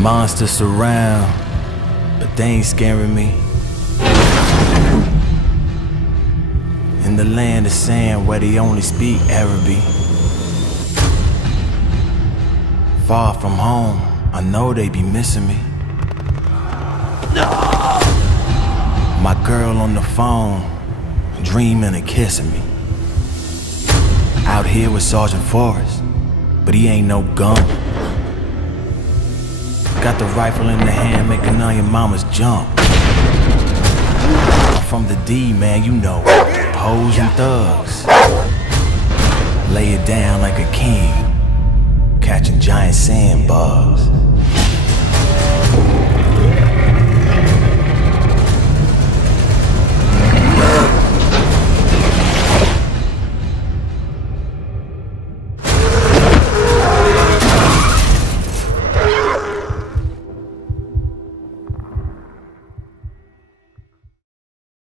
Monsters surround, but they ain't scaring me. In the land of sand where they only speak Arabic. Far from home, I know they be missing me. My girl on the phone, dreaming of kissing me. Out here with Sergeant Forrest, but he ain't no gun. Got the rifle in the hand, making all your mamas jump. From the D, man, you know. Hoes and thugs. Lay it down like a king, catching giant sandbugs.